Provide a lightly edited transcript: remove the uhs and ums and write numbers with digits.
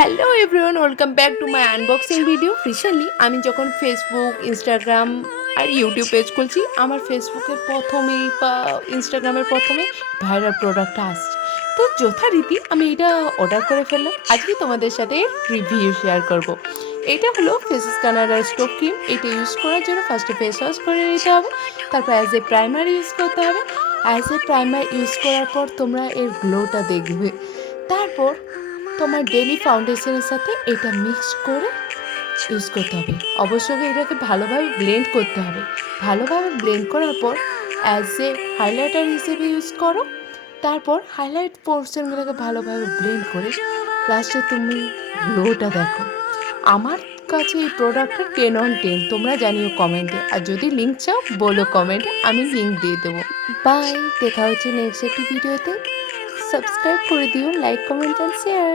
Hello everyone, welcome back to my unboxing video. Recently আমি যখন Facebook, Instagram আর YouTube page খুলছি, আমার ফেসবুকের প্রথমেই বা ইনস্টাগ্রামের প্রথমেই ভাইরাল প্রোডাক্টটা আসছে। তো যথারীতি আমি এটা অর্ডার করে ফেললাম। আজকে তোমাদের সাথে রিভিউ শেয়ার করব। এটা হলো ফেস স্ক্যানার আর স্টোভ ক্রিম। এটা ইউজ করার জন্য ফার্স্টে ফেস ওয়াশ করে নিতে হবে, তারপর অ্যাজ এ প্রাইমার ইউজ করতে হবে। অ্যাজ এ প্রাইমার ইউজ করার পর তোমরা এর গ্লোটা দেখবে। তারপর তোমার ডেলি ফাউন্ডেশনের সাথে এটা মিক্স করে ইউজ করতে হবে। অবশ্যই এটাকে ভালোভাবে ব্লেন্ড করতে হবে। ভালোভাবে ব্লেন্ড করার পর অ্যাজ এ হাইলাইটার হিসেবে ইউজ করো। তারপর হাইলাইট পোর্শনগুলোকে ভালোভাবে ব্লেন্ড করে লাস্টে তুমি গ্লোটা দেখো। আমার কাছে এই প্রোডাক্টটা 10/10। তোমরা জানিও কমেন্টে, আর যদি লিঙ্ক চাও বলো কমেন্টে, আমি লিঙ্ক দিয়ে দেবো। বাই, দেখা হচ্ছে নেক্সট একটি ভিডিওতে। সাবস্ক্রাইব করে দিও, লাইক, কমেন্ট অ্যান্ড শেয়ার।